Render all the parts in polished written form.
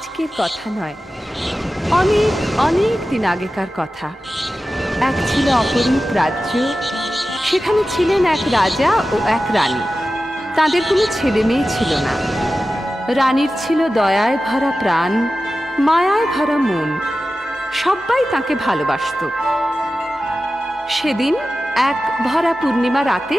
আজকের কথা নয়, অনেক অনেক দিন আগেকার কথা। এক ছিল অপরূপ রাজ্য। সেখানে ছিলেন এক রাজা ও এক রানী। তাদের কোনো ছেলে মেয়ে ছিল না। রানীর ছিল দয়ায় ভরা প্রাণ, মায়ায় ভরা মন। সবাই তাকে ভালোবাসত। সেদিন এক ভরা পূর্ণিমা রাতে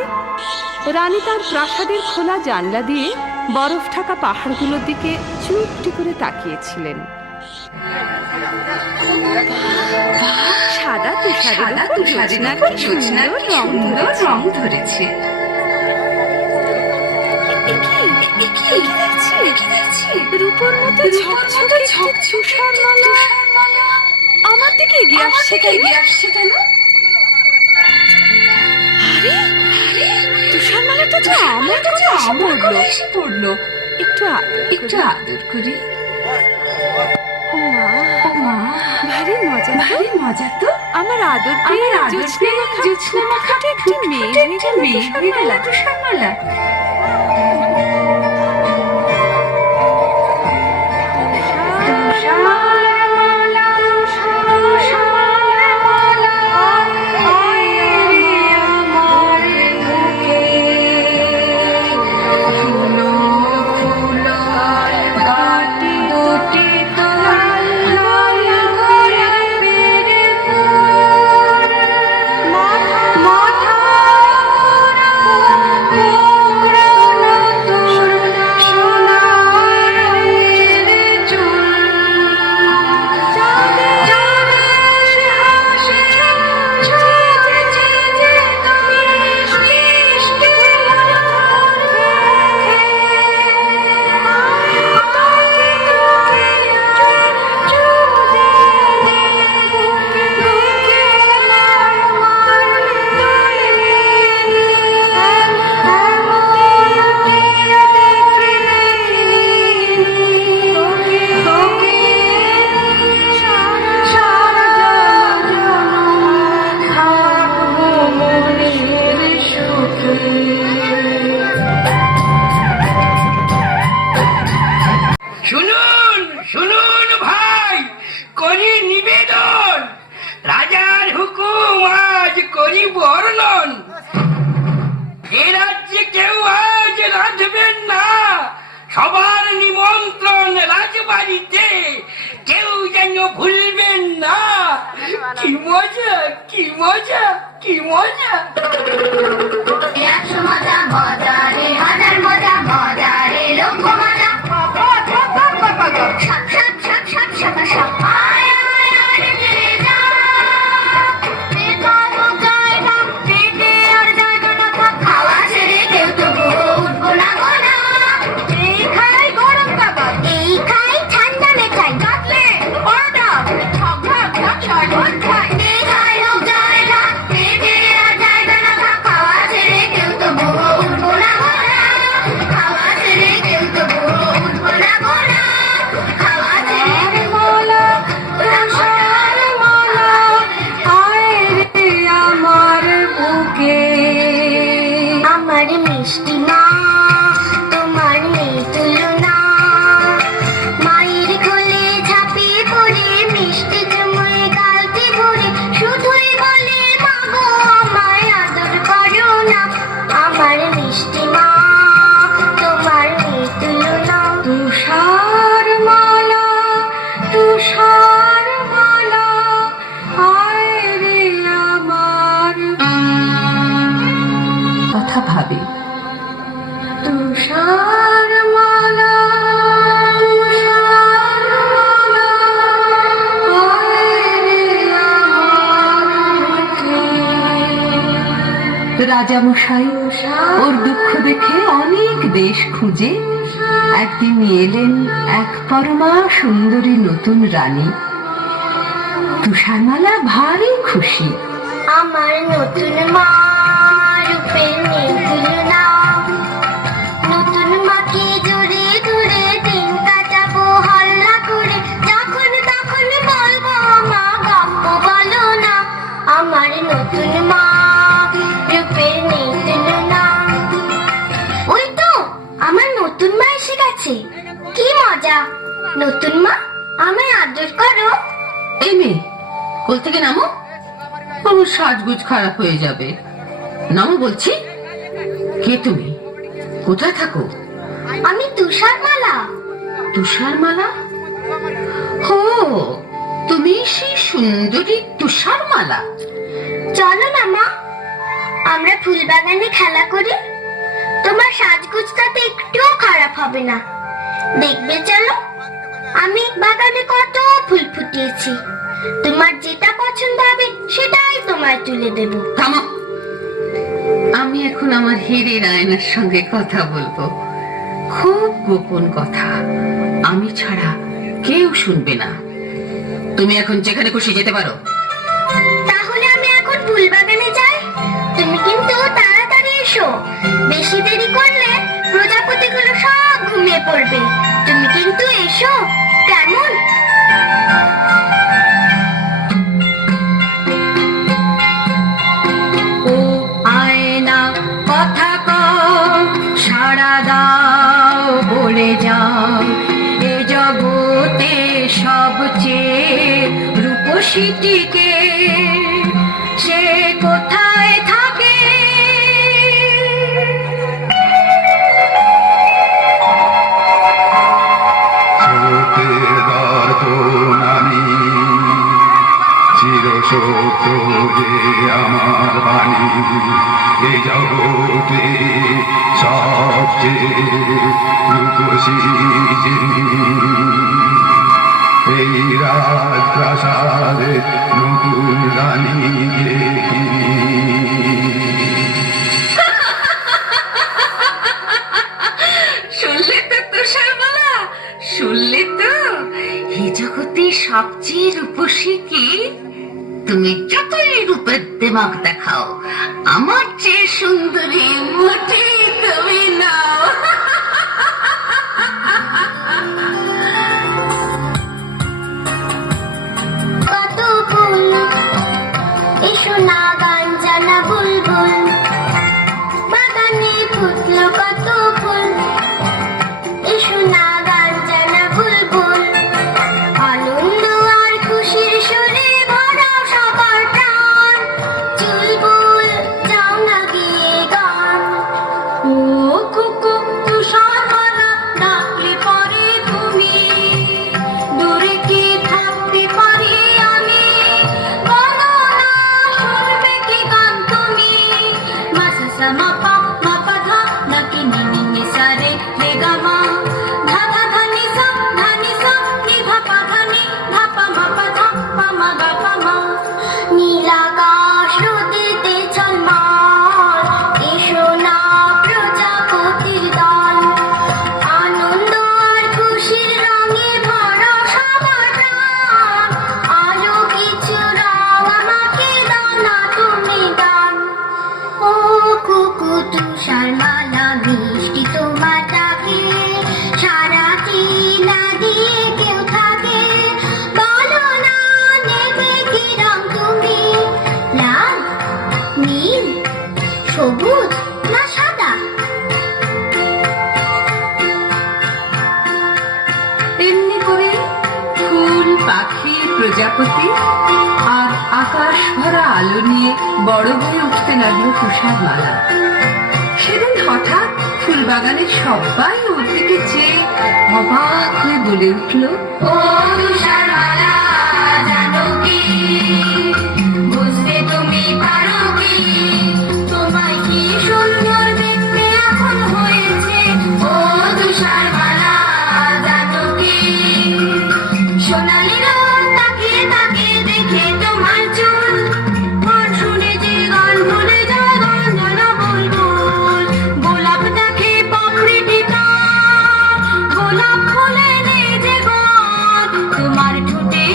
রানী তার প্রাসাদের খোলা জানলা দিয়ে বরফ ঢাকা পাহাড়গুলোর দিকে চুপটি করে তাকিয়েছিলেন। সাদা তুষারের উপর জ্যোৎস্নার কি সুন্দর রং ধরেছে। রূপোর মতো ঝকঝকে তুষার মালা আমার দিকে এগিয়ে আসছে কেন? আরে তুষার মালাটা তো আমার কাছে এসে পড়লো। একটু আদর করি। ও মা, ভারী মজা তো। আমার আদর পেয়ে জ্যোৎস্না মাখাটা একটি মেয়ে হয়ে গেল তুষার মালা। সবার নিমন্ত্রণ রাজবাড়িতে, কেউ যেন ভুলবেন না। কি মজা, কি মজা, কি মজা। একশো মজা মজা রে, হাজার মজা মজা রে, লক্ষ মজা। সাত সাত সাত সাত সাত সাত ভাবে। রাজামশাই ওর দুঃখ দেখে অনেক দেশ খুঁজে একদিন নিয়ে এলেন এক পরমা সুন্দরী নতুন রানী। তুষারমালা ভারী খুশি। আমার নতুন মা রূপের মেঘনা, নতুন মাকে জোরে ধরে দিন কাটাবো হল্লা করে। যখন তখন বলবো মা গপ্প বলো না। আমার নতুন মা রূপের মেঘনা। ওই তো আমার নতুন মা এসে গেছে, কি মজা। নতুন মা, আমায় আদর করো। এই মেয়ে, কোল থেকে নামো, আমার সাজগুজ খারাপ হয়ে যাবে। নামো বলছি। কে তুমি? কোথায় থাকো? আমি তুষারমালা। তুষারমালা? ও, তুমি সেই সুন্দরী তুষারমালা। চলো না মা, আমরা ফুল বাগানে খেলা করি। তোমার সাজগোজটা তো একটুও খারাপ হবে না। দেখবে চলো, আমি বাগানে কত ফুল ফুটিয়েছি। তোমার যেটা পছন্দ হবে সেটাই তোমায় তুলে দেব। থামো, আমি এখন আমার হীরের আয়নার সঙ্গে কথা বলবো। খুব গোপন কথা, আমি ছাড়া কেউ শুনবে না। তুমি এখন যেখানে খুশি যেতে পারো। তাহলে আমি এখন ফুল বাগানে যাই। তুমি কিন্তু তাড়াতাড়ি এসো। বেশি দেরি করলে প্রজাপতিগুলো সব ঘুমিয়ে পড়বে। তুমি কিন্তু এসো, কেমন? ও আয়না কথা কও, সাড়া দাও, বলে যাও, এ জগতে সবচেয়ে রূপসীটিকে, সে কোথায় থাকে? সত্যের দর্পণ আমি, চিরসত্য যে আমার বাণী, এই জগতে সবচেয়ে রূপসী যিনি, এই রাজপ্রাসাদে নতুন রানী দেখি। শুনলে তো তুষারমালা, শুনলে তো? এই জগতে সবচেয়ে রূপসী কি? তুমি যতই রূপের দিমাগ দেখাও, আমার চেয়ে সুন্দরী মোটেই তুমি নাও। কত ফুল, এসো না গান জানা বুলবুল। বাগানে ফুটলো কত ফুল, এসো না গান জানা বুলবুল। আনন্দ আর খুশির সুরে ভরা সবার প্রাণ। চুলবুল, যাও না গিয়ে গান। ও কুকু তুষারমালা, ডাকলে পরে তুমি, দূরে কি থাকতে পারি আমি? বলো না, শুনবে কি গান তুমি? মাসা মাপা মাপা ধা, নাকি নিনি নিসা রে রে গা মা, ধা ধা ধা নিসা, নি ধা পা ধা নি, ধা পা মা পা ধা, পা মা গা পা মা। নীলাকাশ রোদেতে ঝলমল, এসো না প্রজাপতির দল। আনন্দ আর খুশির রঙে ভরা সবার প্রাণ। আরো কিছু রং আমাকে দাও না তুমি গান। ও কুকু তুষারমালা, মিষ্টি তোমার ডাকে, সারাটি না দিয়ে কেউ থাকে। বলো না, নেবে কি রং তুমি? লাল, নীল, সবুজ না সাদা? এমনি করে ফুল, পাখি, প্রজাপতি আর আকাশ ভরা আলো নিয়ে বড় হয়ে উঠতে লাগলো তুষারমালা। সেদিন হঠাৎ ফুলবাগানের সবাই ওর দিকে চেয়ে অবাক হয়ে বলে উঠল, ও তুষারমালা, জানো কি, বুঝতে তুমি পারো কি? তোমায় কি সুন্দর দেখতে এখন হয়েছে। ও তুষারমালা, জানো কি, সোনালি রোদ তাকিয়ে তাকিয়ে দেখে তোমার চুল। গান শুনে যে গান ভুলে যায় গান জানা বুলবুল। গোলাপ দেখে পাপড়িটি তার, গোলাপ ফুলে নেই যে গান। তোমার ঠোঁটে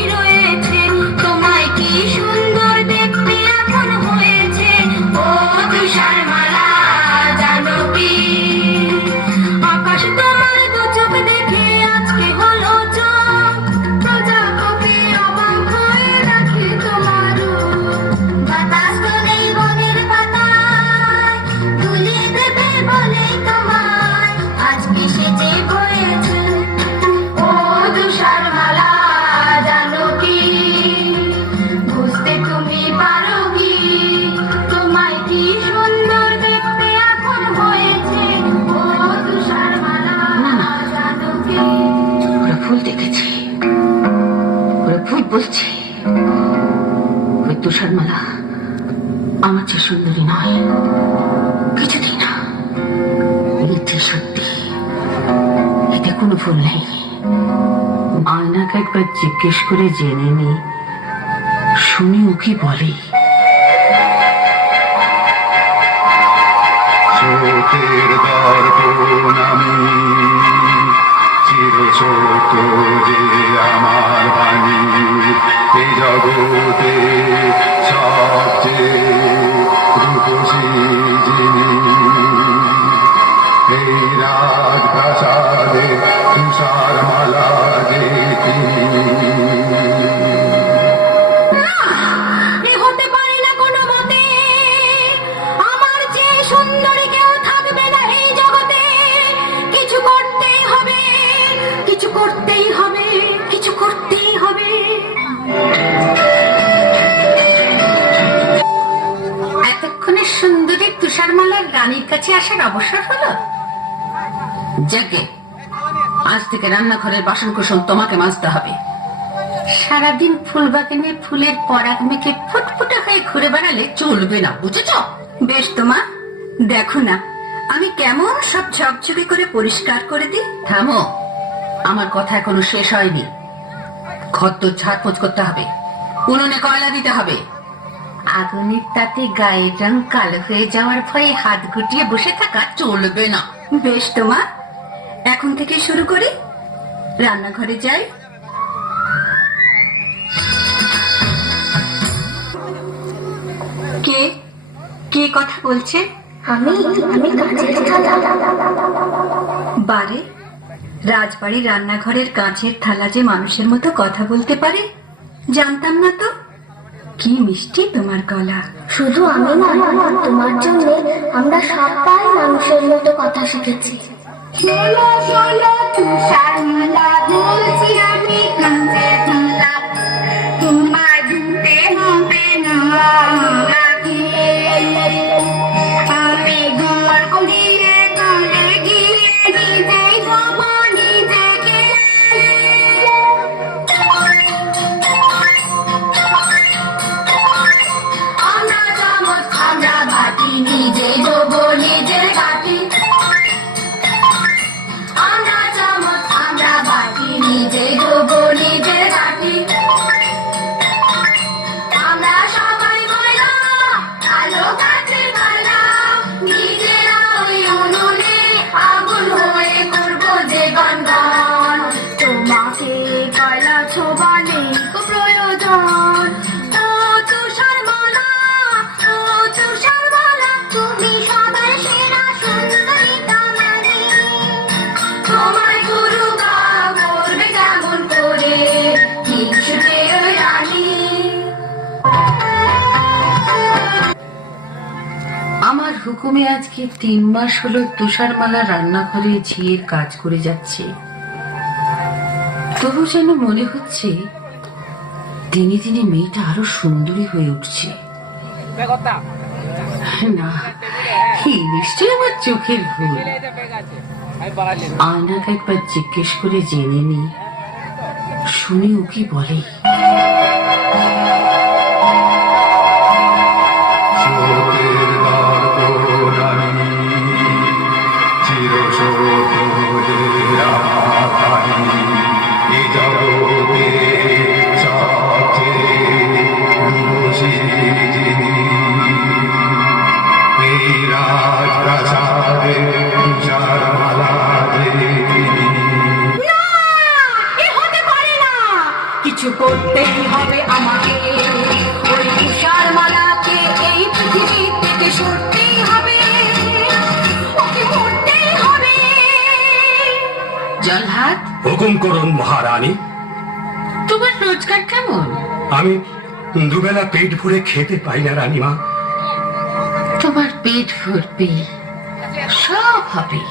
বলছি, ওই তুষারমালা আমার চেয়ে সুন্দরী নয়, কিছুতেই না। মিথ্যে সত্যি, এতে কোনো ভুল নেই। আয়নাকে একবার জিজ্ঞেস করে জেনে নি, শুনি ও কি বলে। চোখের দর্পণ আমি, চির সত্য যে আমার বাণী, এই জগতে সবচেয়ে রূপসী যিনি, এই রাজপ্রাসাদে তুষার মালা যে তিনি। হতে পারে না কোনো মতে, আমার যে সুন্দরী কেউ থাকবে না এই জগতে। কিছু করতেই হবে, কিছু করতেই হবে, কিছু করতেই হবে। এতক্ষণে সুন্দরী তুষারমালার রানীর কাছে আসার অবসর হলো। যাকে আজ থেকে রান্নাঘরের বাসন কুসুম তোমাকে মাজতে হবে। সারাদিন ফুল বাগানে ফুলের পরাগ মেখে ফুটফুটে হয়ে ঘুরে বেড়ালে চলবে না, বুঝেছ? বেশ তো মা, দেখো না আমি কেমন সব ঝকঝকে করে পরিষ্কার করে দিই। থামো, আমার কথা এখনো শেষ হয়নি। ঘর তো ঝাড়পোছ করতে হবে, উনুনে কয়লা দিতে হবে। আগুনের তাতে গায়ের রং কালো হয়ে যাওয়ার ভয়ে হাত গুটিয়ে বসে থাকা চলবে না। বেশ তো মা, এখন থেকে শুরু করি। রান্নাঘরে যাই। কে কে কথা বলছে? আমি কাজের থালা। বারে, রাজবাড়ির রান্নাঘরের কাঁচের থালা যে মানুষের মতো কথা বলতে পারে, জানতাম না তো। কি মিষ্টি তোমার গলা। শুধু আমি না, তোমার জন্য আমরা সবাই মানুষের মতো কথা শিখেছি। শোনো শোনো তুষারমালা, বলছি আমি কাঁচের থালা, তোমার ধুতে হবে না আমাকে। আমি ঘর করিয়ে ঘরে গিয়ে নিজেই ধোবো নিজেকে। আমরা চামচ আমরা বাটি নিজেই ধোবো নিজের বাটি। আমরা চামচ আমরা বাটি নিজেই ধোবো নিজের বাটি। আমরা সবাই ময়লা, কালো কাঠের বালা, নিজেরা ওই উনুনে আগুন হয়ে করবো যে গান। তোমাকে কয়লা ছোবা নেই কো প্রয়োজন। ও তুষারমালা, ও তুষারমালা, তুমি সবার সেরা সুন্দরী দামানি। তোমার গুরু গা করবে কেমন করে, কিছুতে ওই রানী। আমার হুকুমে আজকে 3 মাস হলো তুষারমালা রান্নাঘরে ঝিয়ের কাজ করে যাচ্ছে। তবু যেন মনে হচ্ছে দিনে দিনে মেয়েটা আরো সুন্দরী হয়ে উঠছে। না, এই নিশ্চয়ই আমার চোখের ভুল। আয়নাকে একবার জিজ্ঞেস করে জেনে নি, শুনি ও কি বলে। চোখের দর্পণ আমি, চির সত্য যে আমার বাণী, এই জগতে সবচেয়ে রূপসী যিনি, এই রাজপ্রাসাদে তুষার মালা যে তিনি। এ হতে পারে না। কিছু করতেই হবে আমাকে, ওই তুষারমালাকে এই পৃথিবী থেকে সরতেই হবে, ওকে মরতেই হবে। জলহাত, হুকুম করুন মহারানী। তোমার রোজগার কেমন? আমি দুবেলা পেট ভরে খেতে পাই না রানীমা। তোমার পেট ভরবে, সব হবে।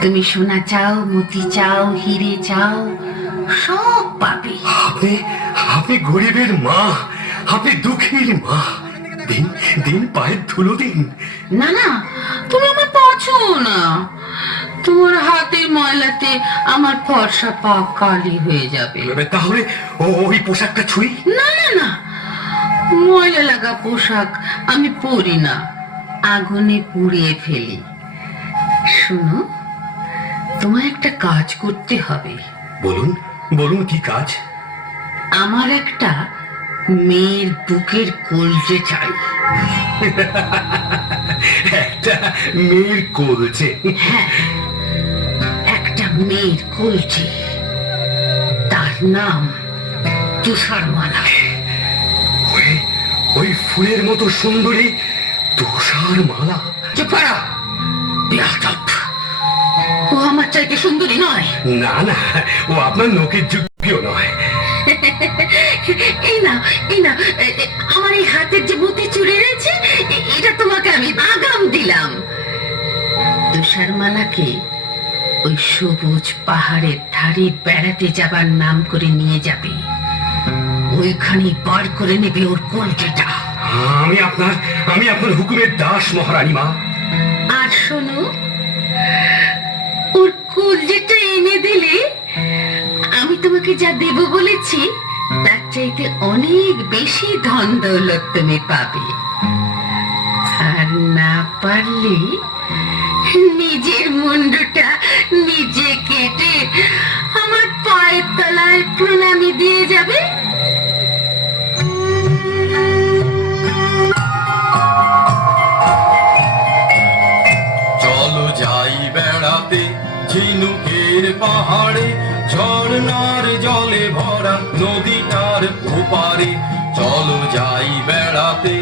তুমি সোনা চাও, মতি চাও, হিরে চাও, সব পাবে। আপনি আপনি গরিবের মা, আপনি দুঃখীর মা। দিন দিন পায়ের ধুলো দিন। না না, তুমি আমার পছো না। তোমার হাত হাতের ময়লাতে আমার ফর্সা পা কালি হয়ে যাবে। তাহলে ওই পোশাকটা ছুঁই? না না না, ময়লা লাগা পোশাক আমি পরি না, আগুনে পুড়িয়ে ফেলি। শুনো, তোমায় একটা কাজ করতে হবে। বলুন বলুন, কি কাজ? আমার একটা মেয়ের বুকের কলজে চাই। একটা মেয়ের কলজে? হ্যাঁ, একটা মেয়ের কলজে, তার নাম তুষারমালা। ওই ওই ফুলের মতো সুন্দরী তুষারমালা? চুপ করো, বেয়াদব। ও আমার চাইতে সুন্দরী নয়। না না, ও আপনার লোকের যোগ্য নয়। এই না, এই না, আমার এই হাতের যে মতি চুরি রয়েছে, এটা তোমাকে আমি আগাম দিলাম। তুষারমালাকে ওই সবুজ পাহাড়ের ধারে বেড়াতে যাবার নাম করে নিয়ে যাবে, ওইখানে বার করে নেবে ওর কলজেটা। আমি আপনার হুকুমের দাস মহারানী মা। আর শোনো, ওর কলজেটা এনে দিলে আমি তোমাকে যা দেব বলেছি তার চাইতে অনেক বেশি ধন দৌলত তুমি পাবে। আর না পারলে নিজের মুন্ডুটা নিজে কেটে আমার পায়ের তলায় প্রণামী দিয়ে যাবে। চলো যাই বেড়াতে ঝিনুকের পাহাড়ে, ঝর্ণার জলে ভরা নদীটার ওপারে। চলো যাই বেড়াতে।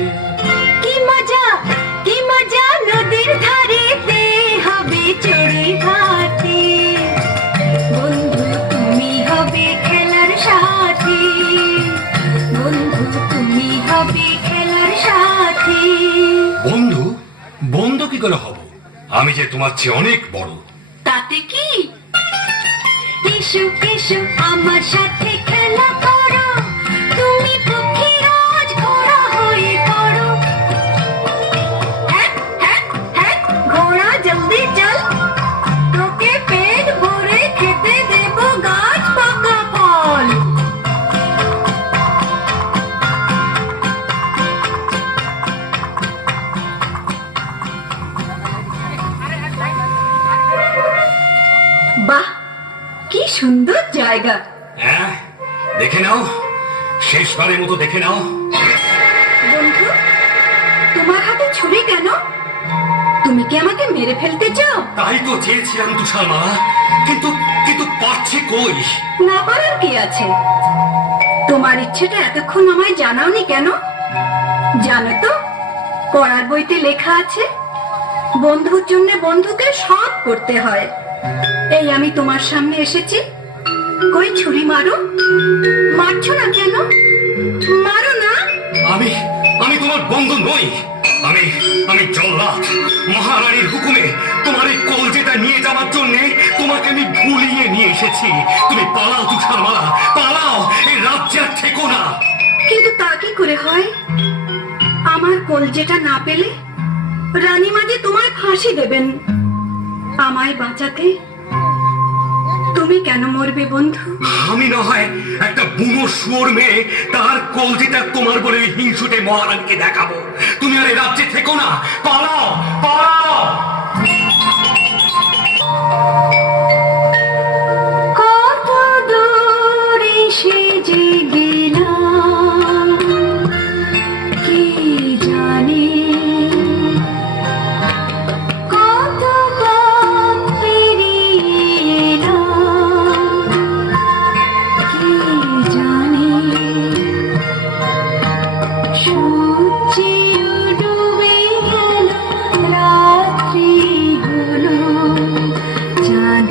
কি মজা নদীর ধারেতে হবে চড়ে ঘাটে, বন্ধু তুমি হবে খেলার সাথী, বন্ধু তুমি হবে খেলার সাথী। বন্ধু? বন্ধু কি করে হব? আমি যে তোমার চেয়ে অনেক বড়। তাতে কি? এসো এসো আমার সাথে খেলা করো, তুমি পক্ষীরাজ ঘোড়া হয়ে পড়ো। হ্যাঁ হ্যাঁ হ্যাঁ, ঘোড়া জলদি চল, তোকে পেট ভরে খেতে দেব গাছ পাকা ফল। বাহ, কি সুন্দর জায়গা। হ্যাঁ, দেখে নাও, শেষবারের মতো দেখে নাও। বন্ধু, তোমার হাতে ছুরি কেন? তুমি কি আমাকে মেরে ফেলতে চাও? তাই তো চেয়েছিলাম তুষারমালা, কিন্তু কিন্তু পারছি কই। না পারার কি আছে? তোমার ইচ্ছেটা এতক্ষণ আমায় জানাওনি কেন? জানো তো, পড়ার বইতে লেখা আছে বন্ধুর জন্য বন্ধুকে সব করতে হয়। এই আমি তোমার সামনে এসেছি, কই ছুরি মারো। মারছো না কেন? মারো না। আমি তোমার বন্ধু নই। আমি জল্লাদ, মহারানীর হুকুমে তোমার এই কলজেটা নিয়ে যাওয়ার জন্য তোমাকে আমি ভুলিয়ে নিয়ে এসেছি। তুমি পালাও তুষারমালা, পালাও, এই রাজ্যে আর থেকো না। কিন্তু তা কি করে হয়? আমার কলজেটা না পেলে রানীমা যে তোমায় ফাঁসি দেবেন। আমায় বাঁচাতে তুমি কেন মরবে বন্ধু? আমি না হয় একটা বুনো শুয়োর মেয়ে, তার কলজেটা তোমার বলে ওই হিংসুটে মহারানীকে দেখাবো। তুমি আর এই রাজ্যে থেকো না, পালাও পালাও। কত দূরে সে যে গেলাম কি জানি, কত পথ পেরিয়ে এলাম কি জানি, সূর্য ডুবে গেল রাত্রি হলো জানি।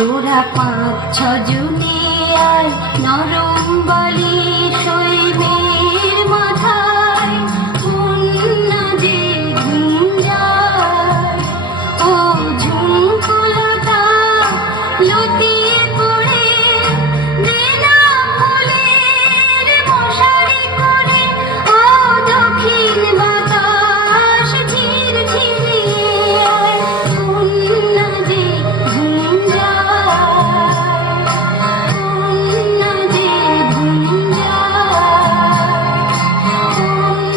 তোরা 5-6 জনে আয় নরম বালি শৈবের মাথায় উন্নদে ঘুম যায় ও ঝুমকুলতা লতিয়ে পড়ে দেনা ফুলের মশারি করে ও দক্ষিণ বাতাস ঝির ঝিরিয়ে উন্নদে ঘুম যায় উন্নদে ঘুম যায়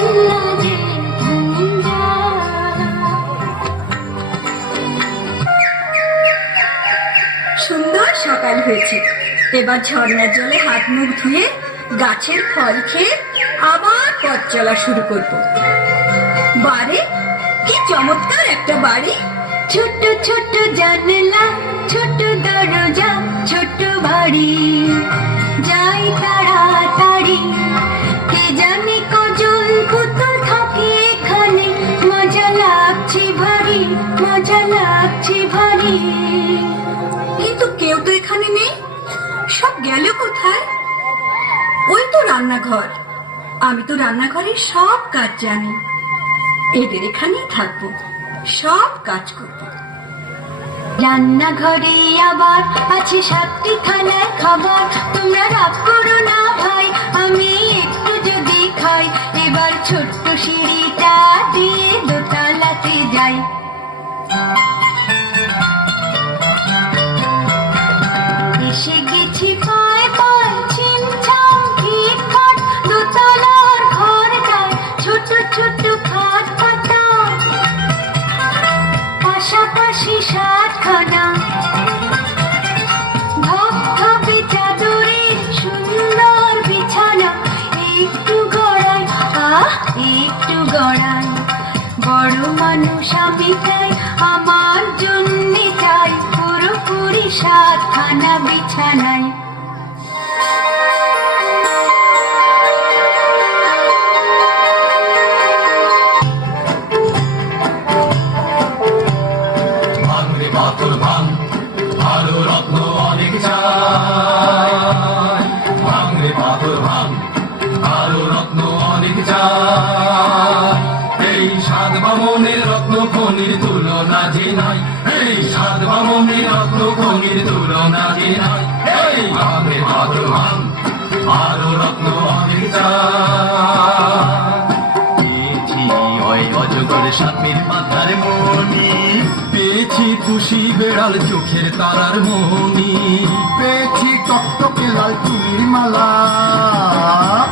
উন্নদে ঘুম যায়। সুন্দর সকাল হয়েছে। এবার ঝর্ণার জলে হাত মুখ ধুয়ে গাছের ফল খেয়ে আবার পথ চলা শুরু করব। বারে কি চমৎকার একটা বাড়ি! ছোট্ট ছোট্ট জানলা ছোট্ট দরজা ছোট্ট বাড়ি যাই তাড়াতাড়ি কে জানে কজন পুতুল থাকে এখানে মজা লাগছে ভারী মজা লাগছে ভারী। কিন্তু কেউ তো এখানে নেই, সব গেল কোথায়? ওই তো রান্নাঘর। আমি তো রান্নাঘরের সব কাজ জানি। এদের এখানেই থাকবো, সব কাজ করবো। রান্নাঘরে আবার আছে 7টি থালার খাবার তোমরা রাগ করো না ভাই আমি একটু যদি খাই এবার ছোট্ট সিঁড়িটা দিয়ে দোতলাতে যাই। এসে গেছি পায় পায় ছিমছাম খিটখট দোতলার ঘরটায় ছোট ছোট খাট পাতা পাশাপাশি 7খানা ধপধপে চাদরের সুন্দর বিছানা একটু গড়াই একটু গড়াই বড় মানুষ আমি তাই আমার জন্য চাই পুরোপুরি 7খানা বিছানায়। ভাঙরে পাথর ভাঙ আরো রত্ন অনেক চাই ভাঙরে পাথর ভাঙ আরো রত্ন অনেক চাই এই 7 বামনের রত্ন খনির তুলনা যে নাই এই 7 বামনের রত্ন খনির তুলনা যে নাই এই ভাঙরে পাথর ভাঙ আরো রত্ন অনেক চাই ওই অজগর সাপের মাথার মণি পেয়েছি খুশি বেড়াল চোখের তারার মণি পেয়েছি টকটকে লাল চুনির মালা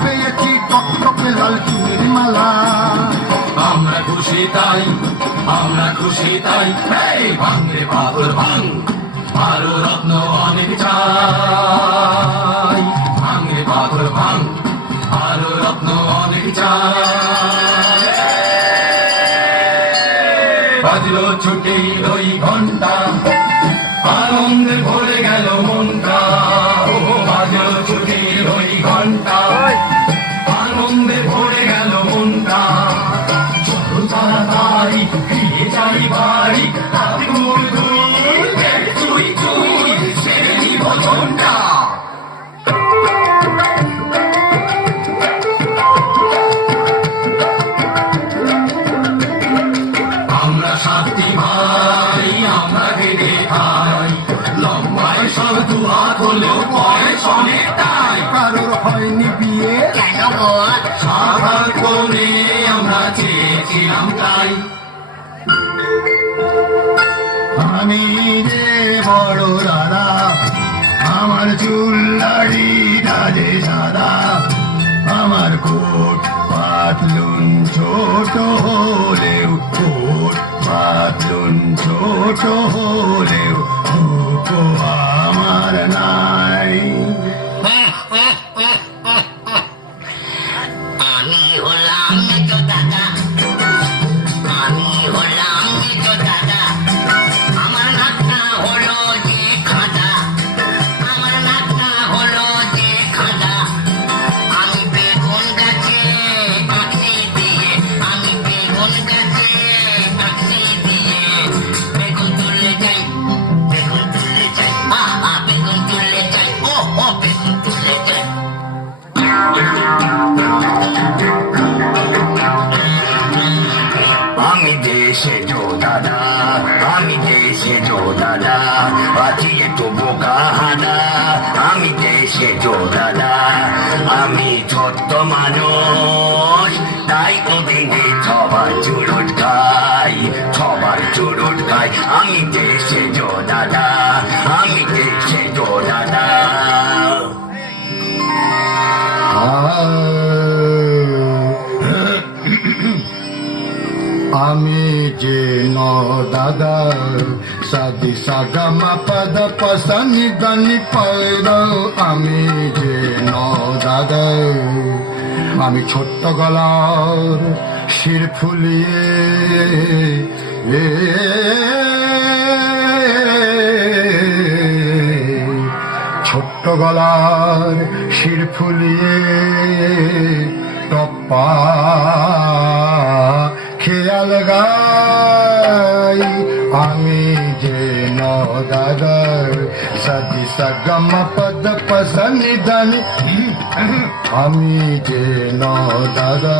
পেয়েছি টকটকে লাল চুনির মালা আমরা খুশি তাই এই ভাঙরে পাথর ভাঙ আরো রত্ন অনেক চাই ভাঙরে পাথর ভাঙ আরো রত্ন অনেক চাই বাজলো ছুটি 2 ঘন্টা আনন্দে ভরে গেল মনটা ও বাজলো ছুটি 2 ঘন্টা আনন্দে ভরে গেল মনটা চলো তাড়াতাড়ি ফিরে যাই বাড়ি হাত মুখ ধুয়ে চুই চুই ছেড়ে দিব ঘন্টা আমরা 7টি ভাই আমরা খেতে খাই লম্বায় সব 2 হাত হলেও বয়স অনেকটাই কারোর হয়নি বিয়ে কেন গো? সাধার কোণে আমরা চেয়েছিলাম তাই আমি যে বড় দাদা আমার চুল দাড়ি ডালে সাদা আমার কোট পাতলুন ছোট হলেও কোট পাতলুন ছোট হলেও রূপ আমার নাই। আমি হলাম মেজো দাদা, আমি হলাম মেজো দাদা। আমার নাকটা হলো যে খাঁদা, আমার নাকটা হলো যে খাঁদা। আমি বেগুন গাছে কাঠি দিয়ে, আমি বেগুন গাছে কাঠি দিয়ে বেগুন তুলে যাই, সেজো দাদা, আছি একটু বোকা হানা। আমি যে সেজো দাদা, আমি ছোট্ট মানুষ, তাই তো দিনে ছবার চুরুট খাই, ছবার চুরুট খাই। আমি যে সেজো দাদা, আমি যে সেজো দাদা। আমি যে ন দাদা, সাদি সাগা মা পদ পসনি গনি পদ। আমি যে ন দাদা, আমি ছোট্ট গলার শির ফুলিয়ে ছোট্ট গলার শির ফুলিয়ে টপ্পা খেয়াল গাই। আমি যে ন দাদা, সাদি সগম পদ পসনি ধনি। আমি যে ন দাদা।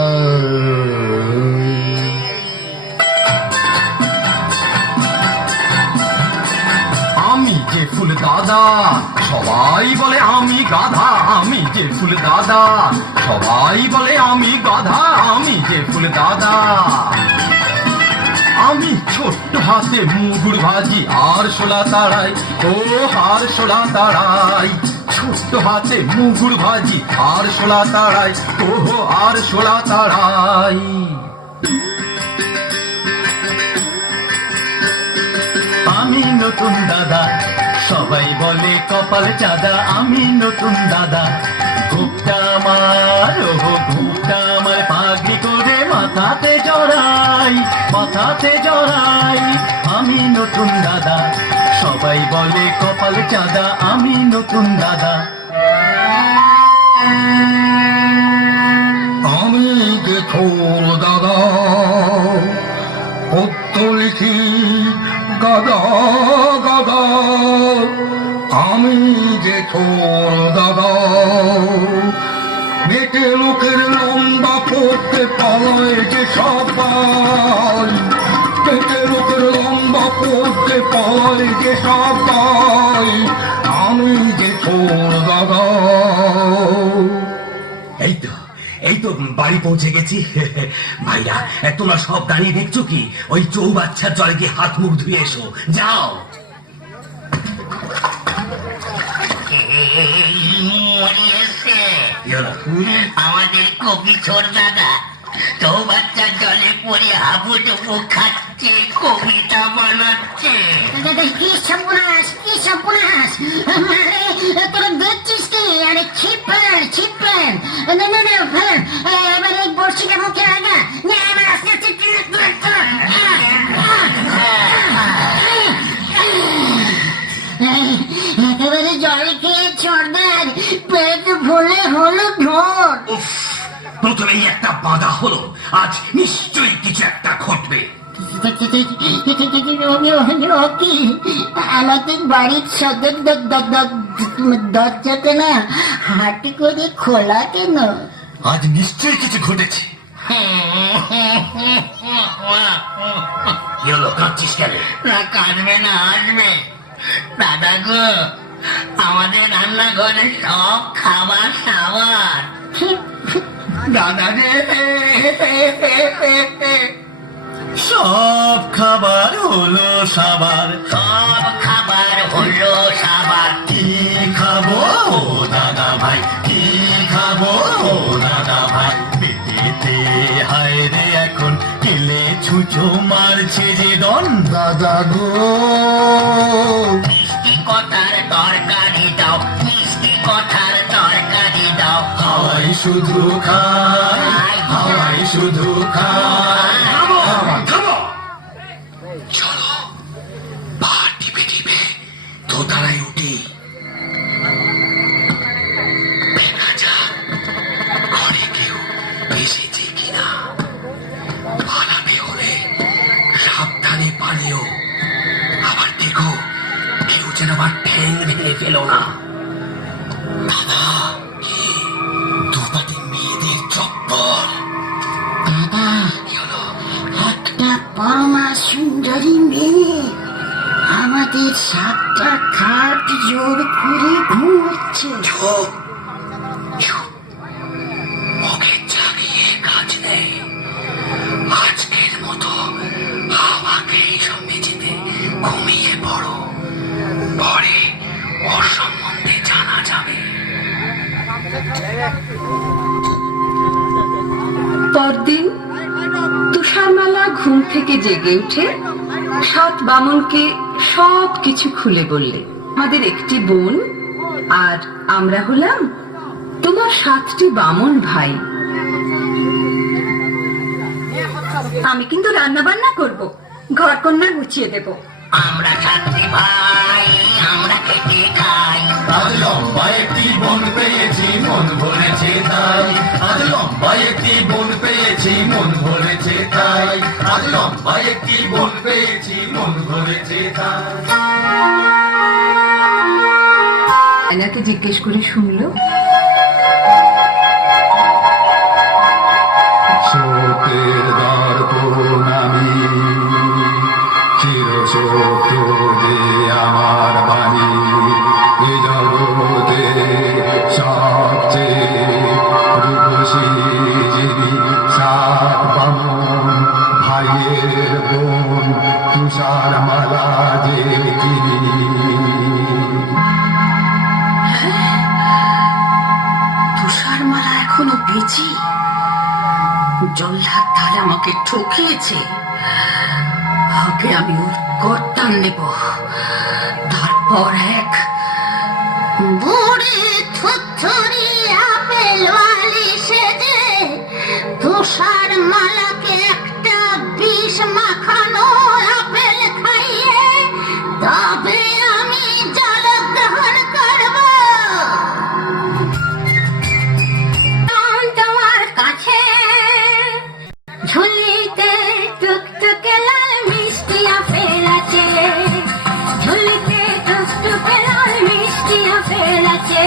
আমি যে ফুল দাদা, সবাই বলে আমি গাধা। আমি যে ফুল দাদা, সবাই বলে আমি গাধা। আমি যে ফুল দাদা, আমি ছোট্ট হাতে মুগুর ভাজি আর শোলা তাড়াই। ও আর শোলা তাড়াই, ছোট্ট হাতে মুগুর ভাজি আর শোলা তাড়াই। ও আর শোলা তাড়াই। আমি নতুন দাদা, সবাই বলে কপাল চাঁদা। আমি নতুন দাদা, ঘুপটা আমার, ও ঘুপটা আমার পাগড়ি করে মাথাতে জড়াই, মাথাতে জড়াই। আমি নতুন দাদা, সবাই বলে কপাল চাঁদা। আমি নতুন দাদা। আমি যে ছোট দাদা, পত্র লিখি গাদা গাদা। আমি যে ছোট দাদা, বেটে লোকের লম্বা পড়তে পালায় যে সবাই, বেটে লোকের লম্বা পড়তে পালায় যে সবাই। আমি যে ছোট দাদা। এই তো বাড়ি পৌঁছে গেছি। ভাইরা, তোমরা সব দাঁড়িয়ে দেখছো কি? ওই চৌবাচ্চার জলে গিয়ে হাত মুখ ধুয়ে এসো, যাও। আমাদের কবি ছোট দাদা চৌবাচ্চার জলে পড়ে হাবুডুবু খাচ্ছে, কবিতা বানাচ্ছে। কি সর্বনাশ, কি সর্বনাশ! আরে তোরা দেখছিস কি? আরে ছিপ ফেল, ছিপ ফেল। না না না ফেল। এবার এই বড়শিটা মুখে লাগা। না এবার আস্তে আস্তে একেবারে জলে খেয়ে চর্দার পেট ভুলে হলো ঢোর। উফ, প্রথমেই একটা বাধা হলো, আজ নিশ্চয়ই কিছু একটা ঘটবে। আমাদের বাড়ির সদর দরজাটা না হাঁটি করে খোলা কেন? আজ নিশ্চয়ই কিছু ঘটেছে। কি হলো, কাঁদছিস কেন? না কাঁদবে না, আসবে। দাদা গো, আমাদের রান্নাঘরে সব খাবার সাবার। দাদা রে, সব খাবার হলো সাবার, সব খাবার হলো সাবার। কি খাবো দাদা ভাই, কি খাবো দাদা ভাই? পেটেতে হায় রে এখন কেলে ছুঁচো মারছে যে দন। দাদা গো, মিষ্টি কথার তরকারি দাও, মিষ্টি কথার তরকারি দাও। হাওয়াই শুধু খায়, হাওয়াই শুধু খায়। চলো, পা টিপে টিপে দোতলায় উঠি। দেখা যাক ঘরে কেউ এসেছে কিনা। পালাতে হলে সাবধানে পালিও। আবার দেখো কেউ যেন আবার ঠ্যাং ভেঙে ফেলো না। দাদা, কি দুপাটি মেয়েদের চপ্পল? দাদা, কি হলো? একটা পরমা সুন্দরী মেয়ে আমাদের 7টা খাট জোর করে ঘুমোচ্ছে। চুপ চুপ, ওকে জানিয়ে কাজ নেই। আজকের মতো আমাকে এইসব মেঝেতে ঘুমিয়ে পড়ো, পরে ওর সম্বন্ধে জানা যাবে। পরদিন তুষারমালা ঘুম থেকে জেগে উঠে 7 বামনকে সব কিছু খুলে বললে। আমাদের একটি বোন, আর আমরা হলাম তোমার 7টি বামন ভাই। আমি কিন্তু রান্না বান্না করবো, ঘর কন্যা গুছিয়ে দেবো। আমরা 7টি ভাই, আমরা খেতে খাই। আজ লম্বা একটি বোন পেয়েছি, মন ভরেছে তাই। আজ লম্বা একটি বোন পেয়েছি, মন ভরেছে তাই। আজ লম্বা একটি বোন পেয়েছি, মন ভরেছে তাই। আয়নাকে জিজ্ঞেস করে শুনলো, শোকের দর্পণ আমি, চিরসত্য যে আমার বাণী। এ জগতে সবচেয়ে রূপসী যিনি, 7 বামন ভাইয়ের বোন, তুষারমালা যে তিনি। তুষারমালা এখনো বেঁচে? জল্লাদ তাহলে আমাকে ঠকিয়েছে। আগে আমি ওর গর্দান নেব, তারপর এক বুড়ি থুথুরি আপেল ওয়ালি সেজে তুষারমালাকে একটা বিষ মাখানো আপেল খাইয়ে তবে আমি জলগ্রহণ করব। তোমার কাছে ঝুলিতে টুকটুকে লাল মিষ্টি আপেল আছে, ঝুলিতে টুকটুকে লাল মিষ্টি আপেল আছে।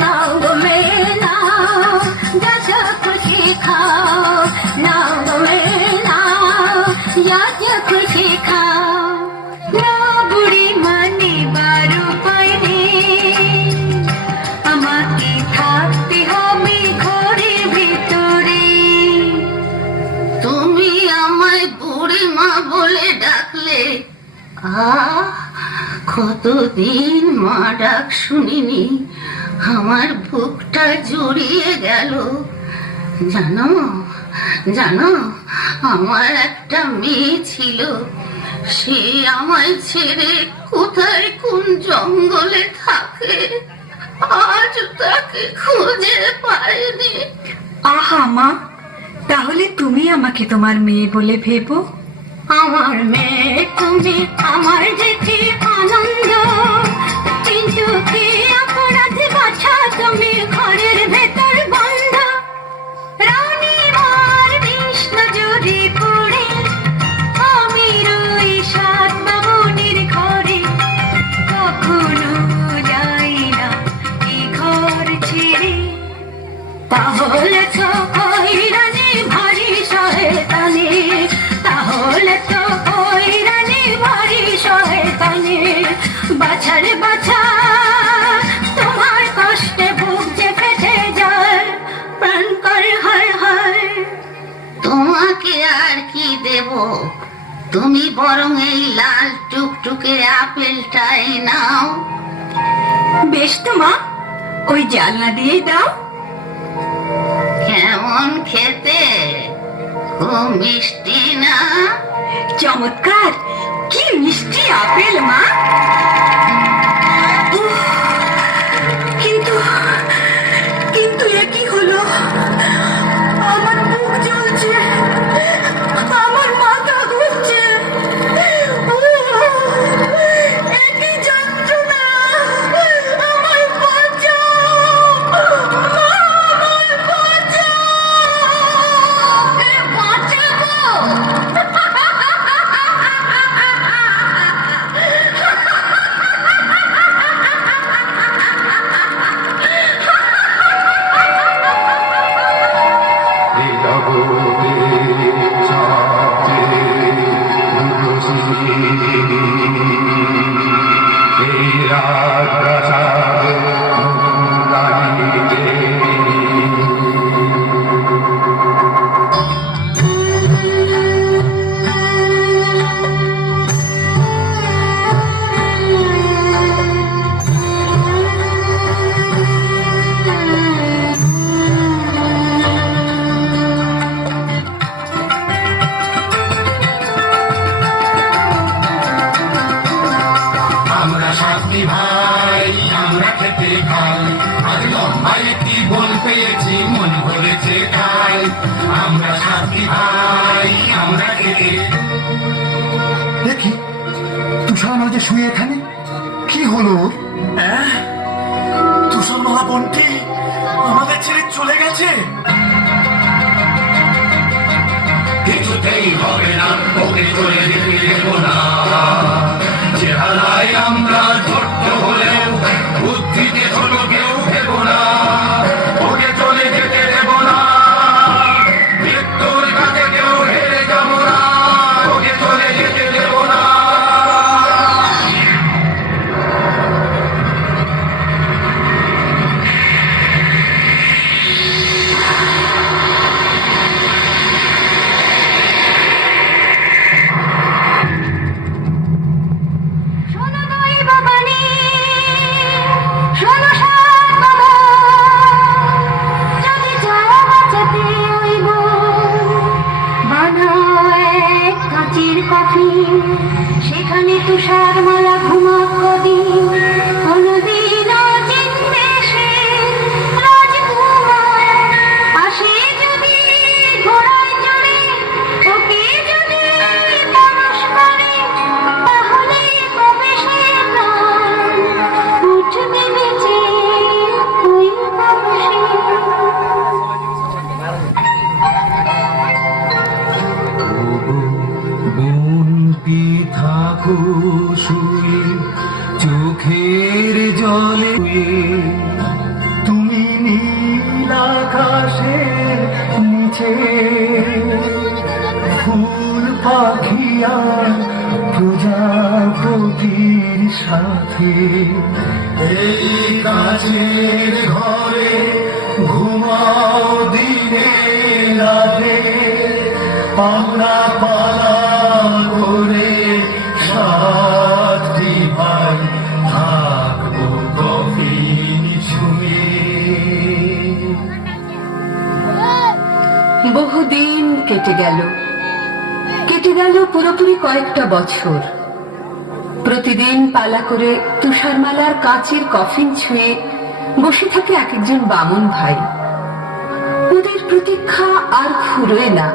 নাও গো মেয়ে নাও, যত খুশি খাও। নাও গো মেয়ে নাও, যত খুশি খাও। না বুড়ি মানে বারো পাইনি, আমাকে থাকতে হবে ঘরের ভিতরে। তুমি আমায় বুড়ি মা বলে ডাকলে, কতদিন মা ডাক শুনিনি। আমার বুকটা জুড়িয়ে গেল। জানো জানো, আমার একটা মেয়ে ছিল, সে আমায় ছেড়ে কোথায় কোন জঙ্গলে থাকে, আজ তাকে খুঁজে পাইনি। আহা মা, তাহলে তুমি আমাকে তোমার মেয়ে বলে ভেবো। আমার মেয়ে তুমি, আমার যে কি আনন্দ, কিন্তু কি অপরাধ বাছা তুমি ঘরের ভেতর বন্ধ। রানীমার কৃষ্ণ জুড়ে পড়ে আমি রই 7 বামনের ঘরে, কখনো যাই না এই ঘর ছেড়ে। তাহলে তো কইরানি ভারী শয়তানি, তাহলে তো কইরানি ভারী শয়তানি। বাছারে বাছা, তোমার কষ্টে বুক যে ফেটে যায়, প্রাণ করে হায় হায়। তোমাকে আর কি দেব, তুমি বরং এই লাল টুকটুকে আপেলটাই নাও। বেশ তো মা, ওই জানলা দিয়েই দাও। কেমন খেতে, খুব মিষ্টি না? চমৎকার, কি মিষ্টি আপেল মা। উফ, কিন্তু কিন্তু এ কি হলো? আমার বুক জ্বলছে, আমার মাথা ঘুরছে। এ কি যন্ত্রণা! আমায় বাঁচাও! আমায় বাঁচাও! বাঁচাবো? সাথী ভাই আমরা খেতে খাই আজ লম্বাই একটি বল পেয়েছি মন ভরেছে খাই আমরা সাথী ভাই আমরা খেতে দেখি তুষারমালা যে শুয়ে এখানে কি হলো ওর? তুষারমালা বোনটি আমাদের ছেড়ে চলে গেছে। কিছুতেই হবে না ওকে চলে যেতে দেব না চেহারায় আমরা ছোট্ট হলেও বুদ্ধিতে ছোট কেউ ভেব না ওকে চলে যেতে দেব না মৃত্যুর কাছে কেউ হেরে যাব না ওকে চলে যেতে দেব না শোনো দুই বাবানি, শোনো সাত বাবা, যদি চাও বাঁচাতে ওই বন, বানাও এক কাঁচের কফিন, সেখানে তুষারমালা ঘুমাক কদিন, কোনদিনও চিনবে সে রাজকুমার, আসে যদি ঘোড়ায় চড়ে, ওকে যদি মানুষ করে, তাহলে কবে সে প্রাণ উঠবে বেঁচে ওই বাসে। বোনটি থাকো শুয়ে চোখের জলে শুয়ে তুমি নীল আকাশের নিচে ফুল পাখিয়া প্রজাপতির সাথে এই কাছের ঘরে ঘুমাও দিনে রাতে আমরা পালা করে সাথী ভাই থাকবো কফিন ছুঁয়ে। বহুদিন কেটে গেল পুরোপুরি কয়েকটা বছর। প্রতিদিন পালা করে তুষারমালার কাচের কফিন ছুঁয়ে বসে থাকে এক একজন বামুন ভাই। ওদের প্রতীক্ষা আর ফুরোয় না,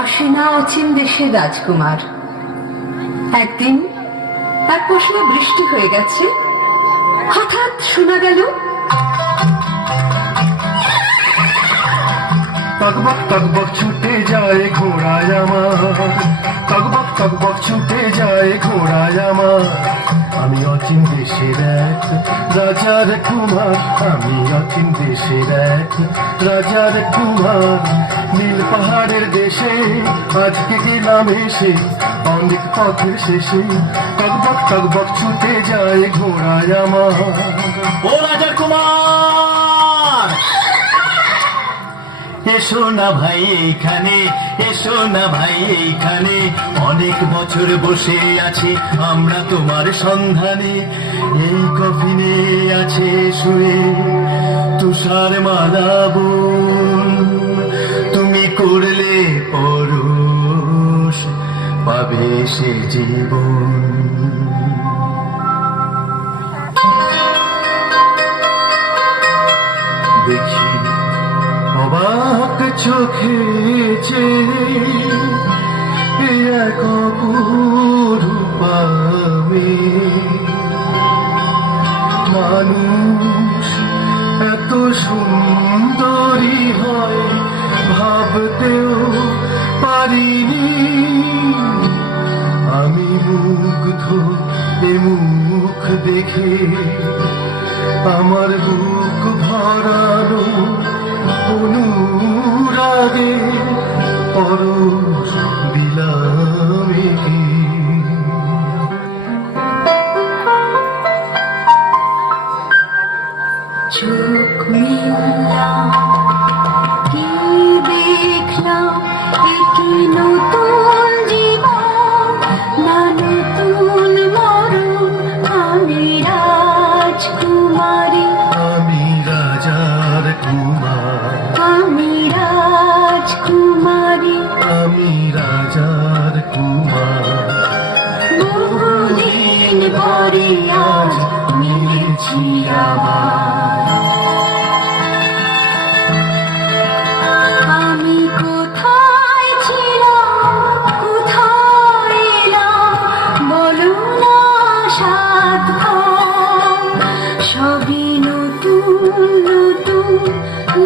আসে না অচিন দেশের রাজকুমার। একদিন এক পশলা বৃষ্টি হয়ে গেছে, হঠাৎ শোনা গেল টকবক টকবক ছুটে যায় ঘোড়ায় আমার, টকবক টকবক ছুটে যায় ঘোড়ায় আমার। আমি অচিন দেশের এক রাজার কুমার, আমি অচিন দেশের এক রাজার কুমার। নীল পাহাড়ের দেশে আজকে গেলাম এসে, অনেক পথের শেষে টকবক টকবক ছুটে যায় ঘোড়ায় আমার। ও রাজার কুমার, এসো না ভাই এইখানে, এসো না ভাই এইখানে। অনেক বছর বসে আছি আমরা তোমার সন্ধানে। এই কফিনে আছে শুয়ে তুষারমালা বোন, তুমি করলে পরশ পাবে সে জীবন। দেখি অবাক চোখে এক অপরূপাবে মানুষ এত সুন্দরী হয় ভাবতেও পারিনি। আমি মুগ্ধ এ মুখ দেখে, আমার বুক ভরানো অনুরাগে পরশ দিলামে। চোখ মিললাম, কি দেখলাম, এটি নতুন জীবন না নতুন মরণ। আমি রাজকুমারী, আমি রাজার কুমার, আমি রাজকুমারী, আমি রাজার কুমার। বহুদিন পরে আজ আসি আবার। আমি কোথায় ছিলাম, কোথায় এলাম, বলো না সাতক্ষণ। সবই নতুন নতুন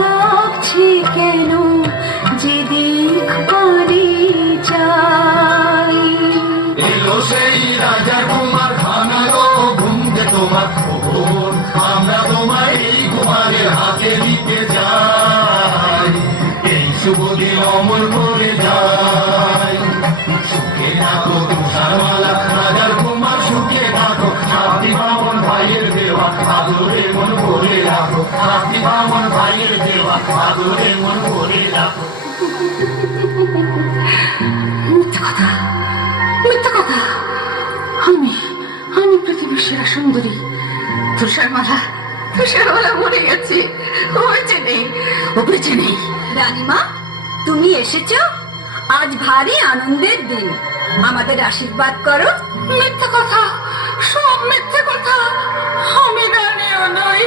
লাগছে কেন, যেদিক পারি চাই। এলো সেই রাজা কুমার, ভাঙালো ঘুমকে তোমার ভোর, আমরা তোমায় এই কুমারের হাতে দিতে যাই, এই শুভ দিন অমর করে যাই। সুখে থাকো তুষারমালা, রাজার কুমার সুখে থাকো, সাথী বামন ভাইয়ের দেওয়া আদরে মন ভরে রাখো, সাথী বামন ভাইয়ের দেওয়া আদরে মন ভরে রাখো। মিথ্যা কথা, মিথ্যা কথা। আমি আমি পৃথিবীর সেরা সুন্দরী। তুষারমালা, তুষারমালা মরে গেছে, ও বেঁচে নেই, ও বেঁচে নেই। রানীমা, তুমি এসেছো, আজ ভারী আনন্দের দিন, আমাদের আশীর্বাদ করো। মিথ্যা কথা, সব মিথ্যা কথা। আমি রানীও নই,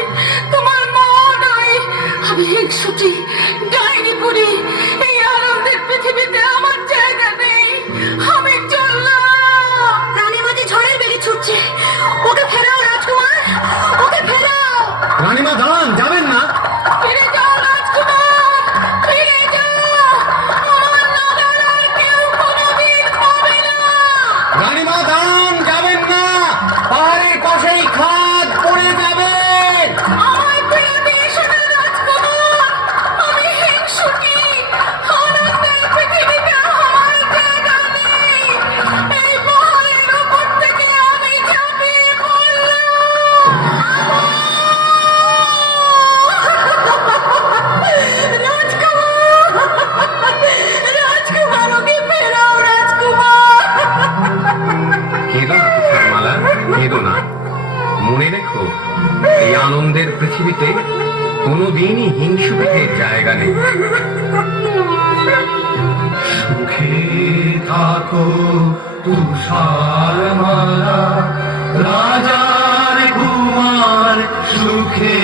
তোমার মা নই, আমি হিংসুটি, ডাইনি বুড়ি। এই আনন্দের পৃথিবীতে আমার জায়গা নেই, আমি চললাম। রানীমাটি ঝড়ের বেগে ছুটছে, ওকে ফেরাও রাজকুমার, ওকে ফেরাও। রানীমা দাঁড়ান, যাবেন না। ফিরে যাও রাজকুমার, ফিরে যাও, আমার নাগাল আর কেউ কোনোদিন পাবে না। রানীমা দাঁড়ান, যাবেন না, পাহাড়ের পাশেই খাদ পড়ে যাবেন। আমায় ফিরে দিয়ে এসো না রাজকুমার, আমি হিংসুটি, আনন্দের পৃথিবীতে আমার জায়গা নেই। এই পাহাড়ের উপর থেকে আমি ঝাঁপিয়ে রাজকুমার, ওকে ফেরাও রাজকুমার। কেঁদো না তুষারমালা, কেঁদো না। মনে রেখো, এই আনন্দের পৃথিবীতে কোনোদিনই হিংসুটের জায়গা নেই। সুখে থাকো তুষারমালা, রাজার কুমার সুখে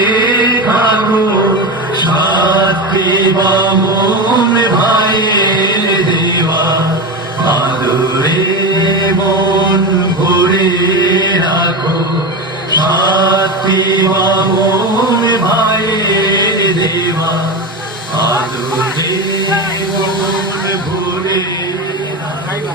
থাকো, সাথী বামন ভাইয়ের দেওয়া আদরে মন ভরে রাখো, সাথী বামন ভাইয়ের দেওয়া আদরে মন ভরে রাখো।